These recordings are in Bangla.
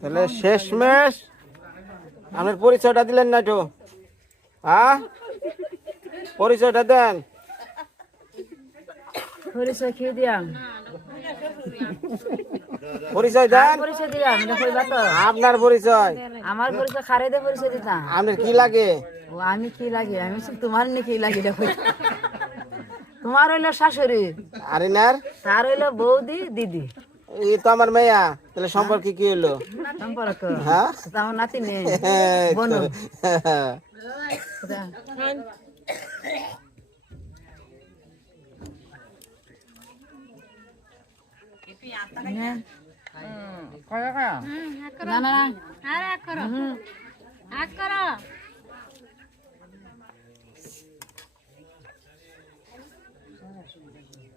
তাহলে শেষমেশ। আপনার পরিচয়টা দিলেন না একটু। হ্যাঁ পরিচয়টা দেন। পরিচয় খেয়ে দিয়াম? পরিচয় দেন। পরিচয় দিলাম এটা কইবা তো। আপনার পরিচয়। আমার পরিচয় খারে দিয়ে পরিচয় দিতাম। আপনার কি লাগে? ও আমি কি লাগে? আমি তোমার নি কি লাগে দেখো তোমার হইল শাশুড়ি। আর তার হইল বৌদি দিদি। এই তো আমার মেয়া তাহলে সম্পর্কে কি হলো সম্পর্ক। হ্যাঁ? আমার নাতি না না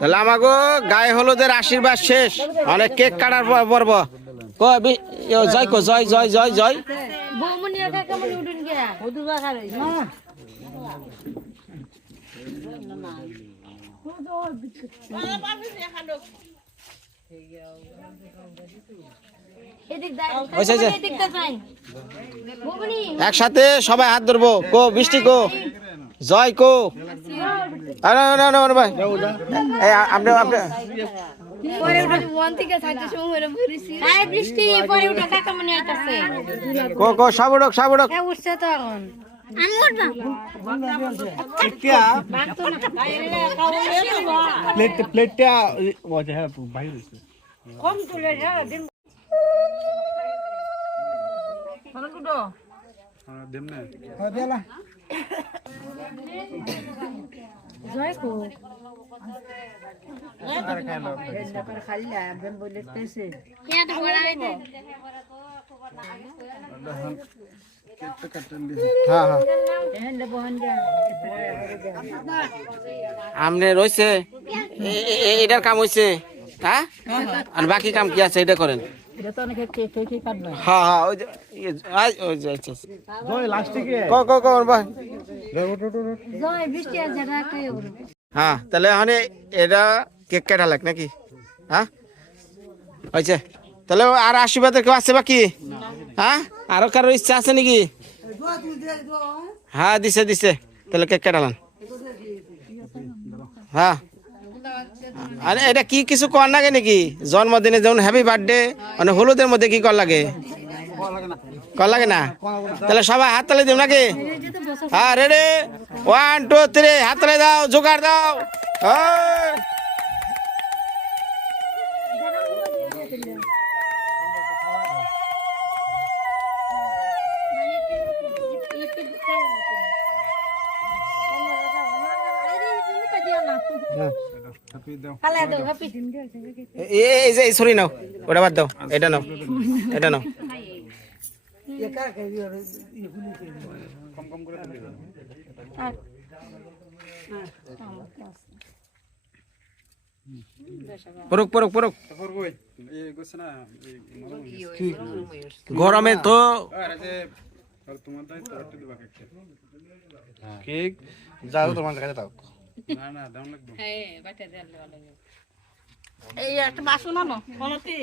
তাহলে আমাগো গায়ে হলুদের আশীর্বাদ শেষ। অনেক কেক কাটার পর- পর্ব। জয় কো জয় জয় জয় জয়। যে? একসাথে সবাই হাত ধরবো। কো বৃষ্টি কো। জয় কো। ভাই। আপনি আপনি মনে কো কো সাবুডক সাবুডক উঠছে তো এখন আমি উঠবা প্লেট প্লেটটা ওই হ্যাঁ বাইরে হইছে হ্যাঁ দেম না কেন বড় হইতে হ্যাঁ হ্যাঁ আমনে রয়েছে এ- এ- এ- এটার কাম হয়েছে হ্যাঁ আর বাকি কাম কি আছে এটা করেন। হ্যাঁ হ্যাঁ ওই যে ওই যে আচ্ছা, আচ্ছা। হ্যাঁ তাহলে এখন এটা কেক কাটা লাগ নাকি? হ্যাঁ হয়েছে তাহলে আর আশীর্বাদের কেউ আছে বাকি? হ্যাঁ? আরও কারোর ইচ্ছা আছে নাকি? হ্যাঁ দিছে দিছে। তাহলে কেক কাটালাম হ্যাঁ। আরে এটা কি কিছু কর লাগে নাকি? জন্মদিনে যেমন হ্যাপি বার্থডে মানে হলুদের মধ্যে কি কর লাগে? কর লাগে না? তাহলে সবাই হাত তালে দিব নাকি? হ্যাঁ রেডি ওয়ান টু থ্রি হাত তালে দাও জোগাড় দাও। ওই। এই যে সরি নাও। ওটা বাদ দাও। এটা নাও। এটা নাও। পরক পরক গরমে তো আরে যে তোমার কেক কেক যাও তোমার কাছে দাও। না না দাম লাগবে এই একটা বাসন আনো কোনটি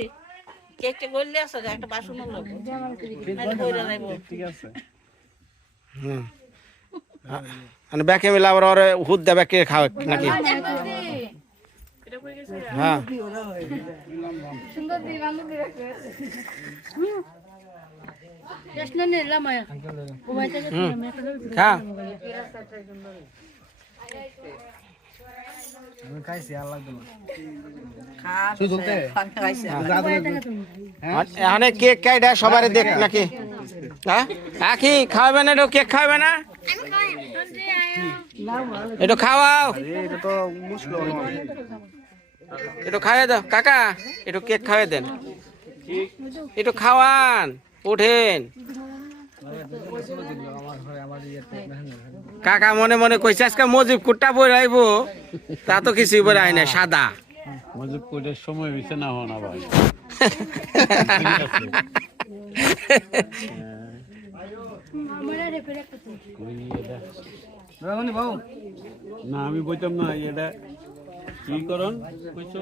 কেকটা গললে আছে যে একটা বাসন আনো ঠিক আছে। হুম। মানে ব্যাকে মিলে আবার ওরে হুদ দে ব্যাকে খাওয়া নাকি? হ্যাঁ। নিলাম খা। এখানে কেক কাইটা সবারে দেখ নাকি। হ্যাঁ? আখি খাওয়াবে না একটু কেক খাওয়াবে না? খাওয়াও। এটা একটু খাওয়াই দাও। কাকা একটু কেক খাওয়াই দেন। একটু খাওয়ান উঠেন কাকা মনে মনে কইছে আজকে মজিব কুট্টা বই আইব। তা তো কিছুই বই আই না সাদা। মজুব কোটের সময় হয়েছে না হনা ভাই। না আমি বলতাম না এটা কি করন? কইছো?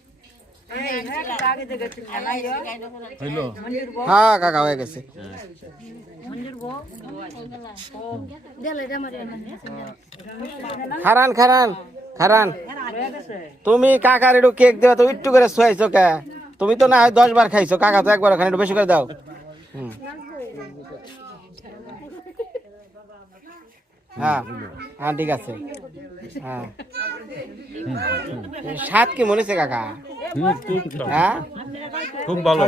হ্যাঁ কাকা হয়ে গেছে। খারান খারান খারান। তুমি কাকার একটু কেক দেওয়া তো একটু করে শুয়েছো কে? তুমি তো না হয় দশ বার খাইছো কাকা তো একবার খান একটু বেশি করে দাও। হুম। হ্যাঁ। হ্যাঁ ঠিক আছে। হ্যাঁ। স্বাদ কি মনে হচ্ছে কাকা? হুম, খুব ভালো। হ্যাঁ? খুব ভালো।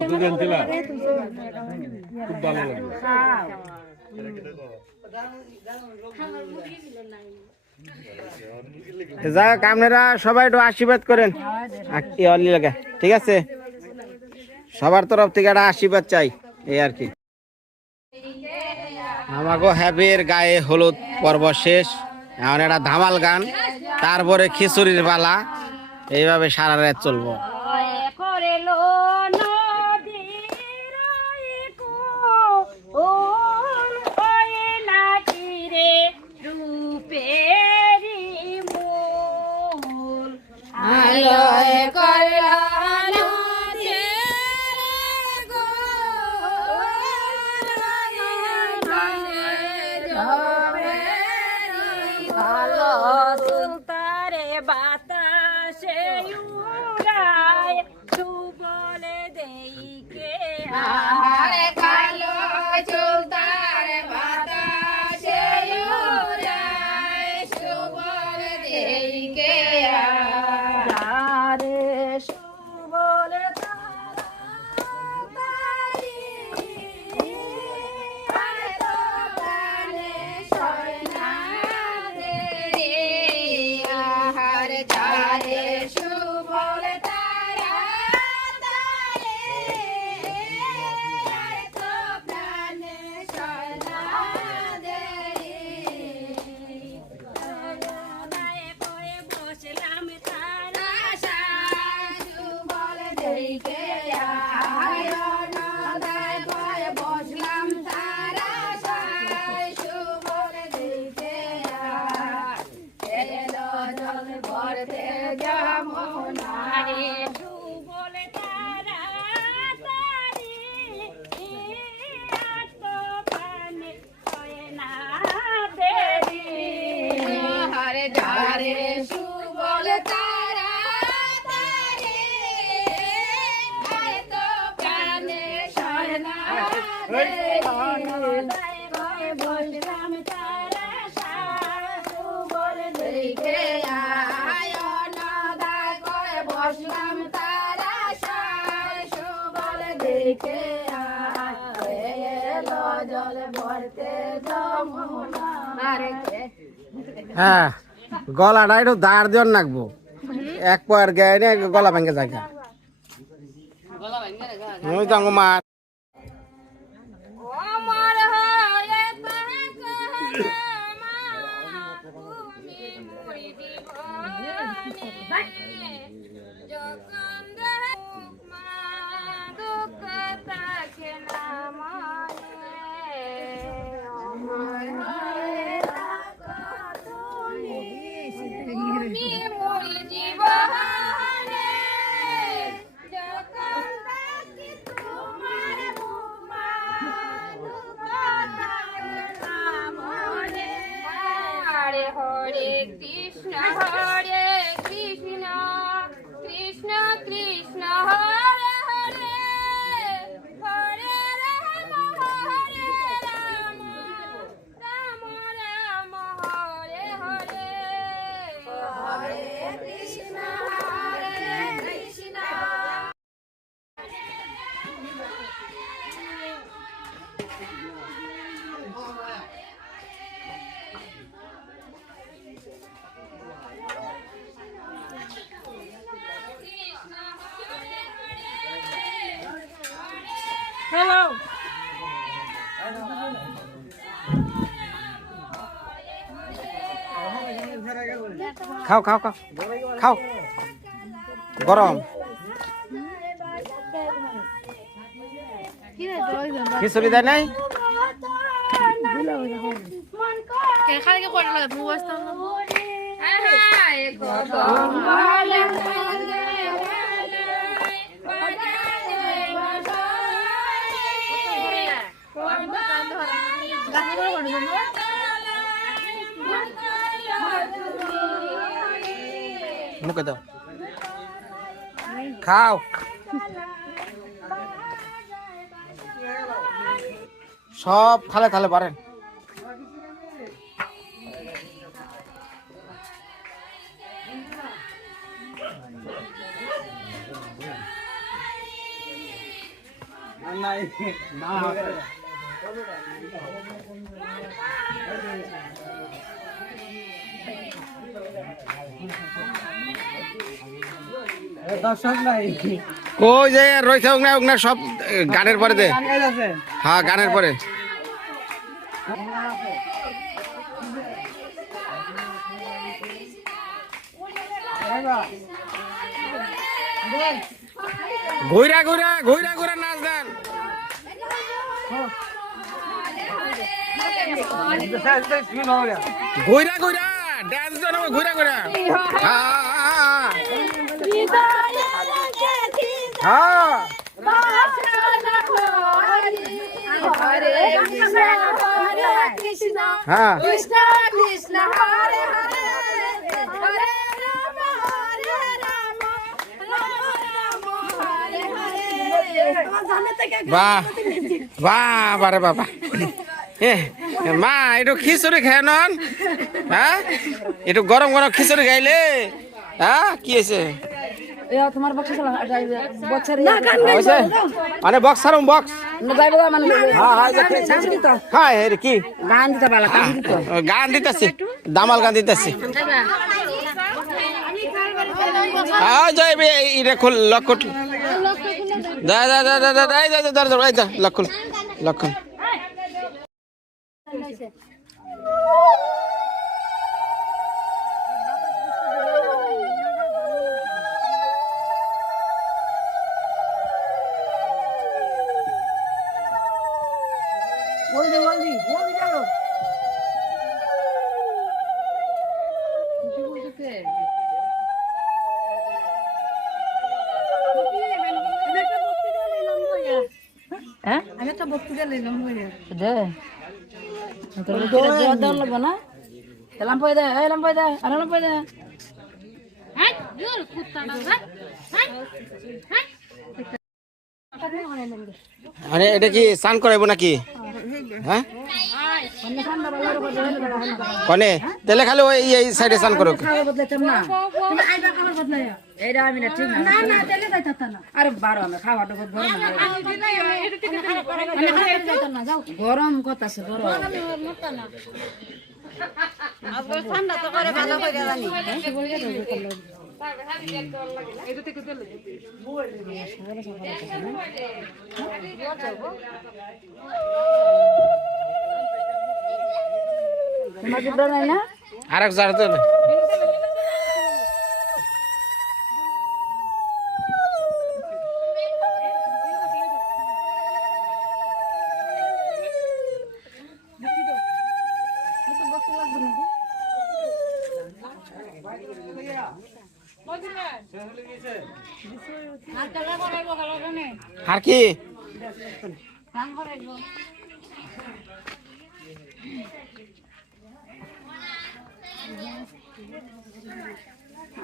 দুজন ছিলা? খুব ভালো লাগল। যাই হোক, আপনারা সবাই একটু আশীর্বাদ করেন। ঠিক আছে? সবার তরফ থেকে একটা আশীর্বাদ চাই, এই আর কি। আমাকে হ্যাপির গায়ে হলুদ পর্ব শেষ। এখন একটা ধামাল গান, তারপরে খিচুড়ির বালা এইভাবে সারা রাত চলবো। হ্যাঁ গলাটা একটু দাঁড় দিন নাকবো। এক পয়ের গায়ে গলা ভেঙে জায়গা ওই তো মা খাও খাও খাও খাও গরম খিচুড়ি দেয় নাই খালি করে লাগে তুমি বসতে মুখে দাও। খাও। সব থালে থালে পারেন। কই যে রয়েছে ওগনা ওগনা সব গানের পরে দে। হ্যাঁ গানের পরে। ঘুরা ঘুরা ঘুরা ঘুরা নাচ গান। ঘুরা ঘুরা ডান্স জন ঘুরা ঘুরা হ্যাঁ হ্যাঁ। কৃষ্ণ বাহ বাহ বাবা। মা, একটু খিচুড়ি খেয়ে নন। হ্যাঁ? একটু গরম গরম খিচুড়ি খাইলে। হ্যাঁ? কি এ তোমার বক্স চালা মানে বক্স সারুম বক্স যাইব মানে হ্যাঁ হ্যাঁ হ্যাঁ এর কি? গান দিতে পারলা গান দিতে গান দিতেছি। দামাল গান দিতেছি। হ্যাঁ যাইবে এটা খুল লক্ষণ দা দা দা দা দা দা দা দা দা বলদি বলদি গেল হ্যাঁ? আমি একটা বক্তৃতা দে। জোর দেওয়ার লাগবে না এলাম পয় দে এলাম পয় দে আর এলাম পয় দে। মানে এটা কি স্নান করাইবো নাকি? হ্যাঁ? কনে? তাহলে খালি ওই এই সাইডে স্নান করো খাবার বদলাইতাম না তুমি আইবা খাবার বদলাই এইটা আমি না ঠিক না না তেলে যাইতাম না আরে বারো আমি খাওয়াটা খুব গরম না যাও গরম কত আছে গরম ঠান্ডা তো করে ভালো করে জানি তোমার দুটো নাই না আর এক জার আর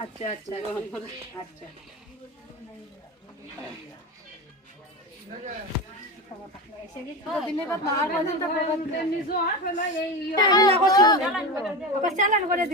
আচ্ছা আচ্ছা আচ্ছা। চালান করে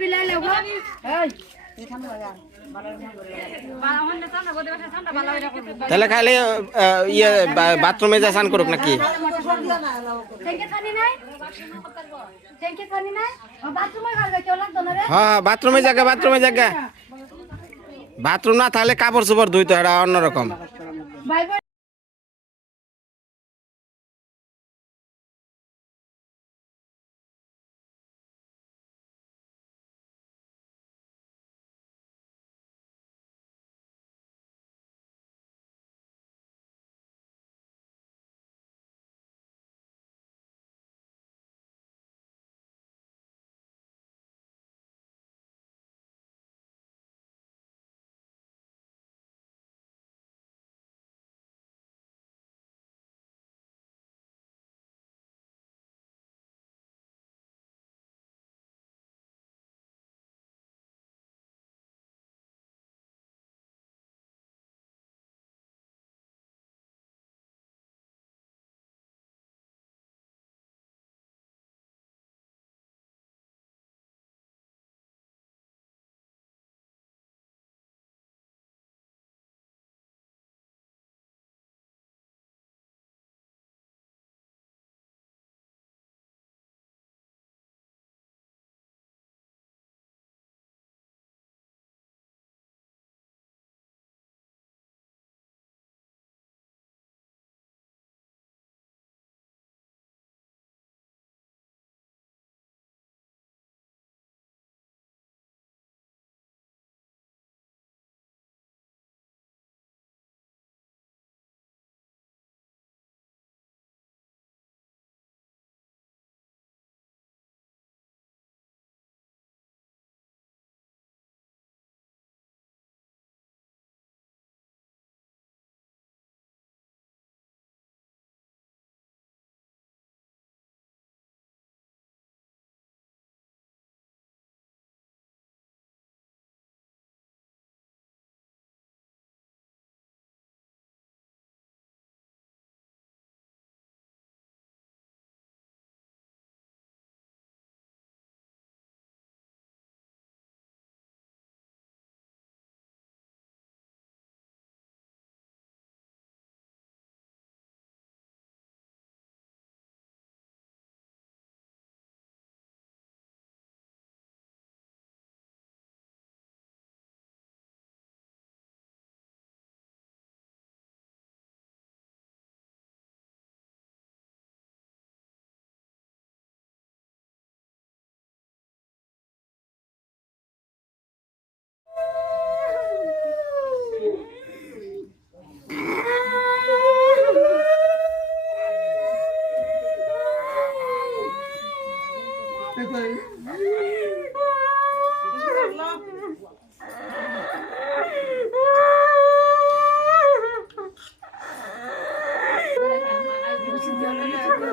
বিলাই লেগো তাহলে খালি ইয়ে বাথরুমে যা স্নান করুক নাকি? রে হ্যাঁ বাথরুমে জায়গা বাথরুমে জায়গা। বাথরুম না থাকলে কাপড় চোপড় ধুইতো এটা অন্যরকম।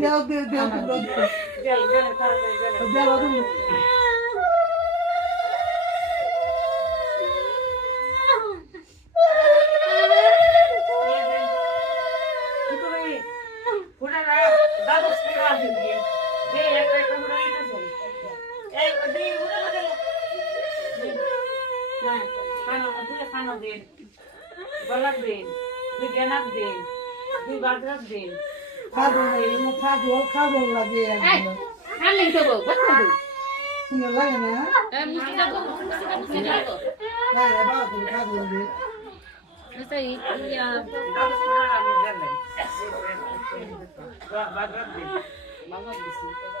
দাও দাও দাও একটু হানি সেটা দাও গলার দিন দুই গেনার দিন দুই বাজার দিন এই খালি তো গো বস তো মিষ্টি দাও মিষ্টি দাও মিষ্টি দাও। গেলা গেলা গেলা গেলা মামা দিয়ে গেলা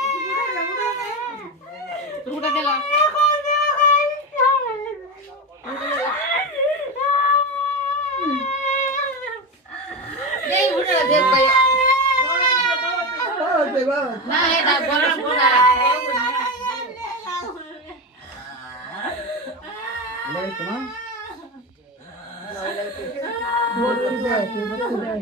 এটা বড় বড় আগে ভাই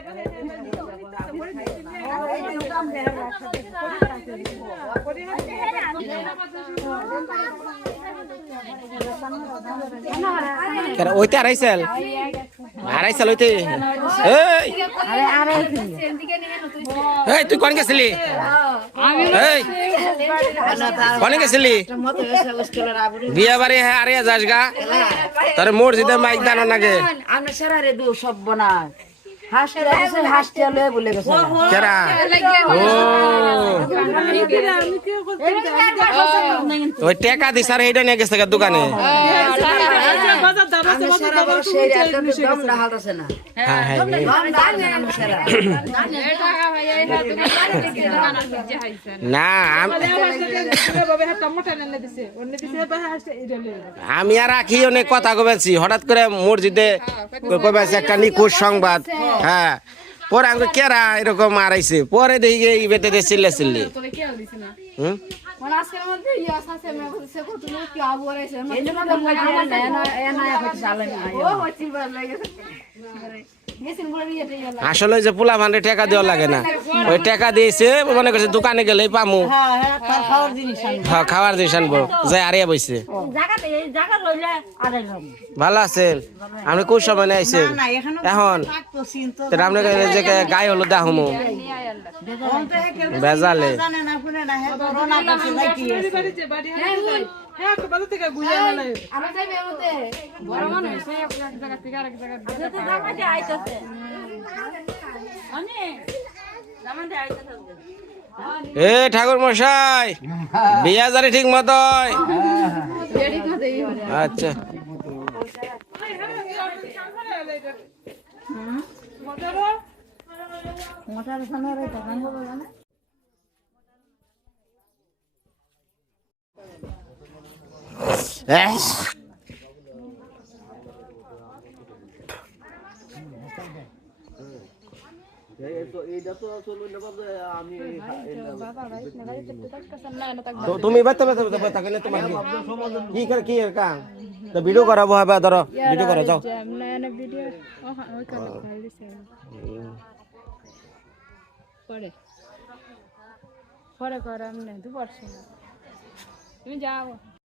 ওইতে এই! তুই কোন গেছিলি? এই! গেছিলি? বিয়া বাড়ি হ্যাঁ আরে যাস গা। তোর মসজিদে মাইক দানো নাগে সব বনায় গেছে। কেরা? ও। ওই টেকা দিস আর এইটা নিয়ে গেছে দোকানে। হ্যাঁ হ্যাঁ আমি আর রাখি অনেক কথা কবেছি হঠাৎ করে মসজিদে কবেছি একটা নিখোঁজ সংবাদ। হ্যাঁ। পরে আমি কেরা এরকম মারাইছে? পরে দেখি এই বেটে দিয়ে চিল্লে চিল্লি। হুম? মানে আসলে যে পোলা ভান্ডে টাকা দেওয়া লাগে না। ওই টাকা দিয়েছে মনে করছে দোকানে গেলেই পামু। খাওয়ার জিনিস হ্যাঁ খাবার জিনিস আনব। যাই আরিয়া বইছে। জায়গাতে এই জায়গা লইলে আড়াই রকম ভালো আছেন আপনি কোন সময় নিয়ে আইছেন এখন তাহলে আপনার যে গায়ে হলো দাহমু বেজালে। থেকে আরেক জায়গা এ ঠাকুর মশাই বিয়া জারি ঠিক মতো আচ্ছা। এস। তো তুমি কি? কাম? তো ভিডিও করাবো হবে ধরো ভিডিও করো, যাও। পরে। পরে দু বর্ষ তুমি যাও।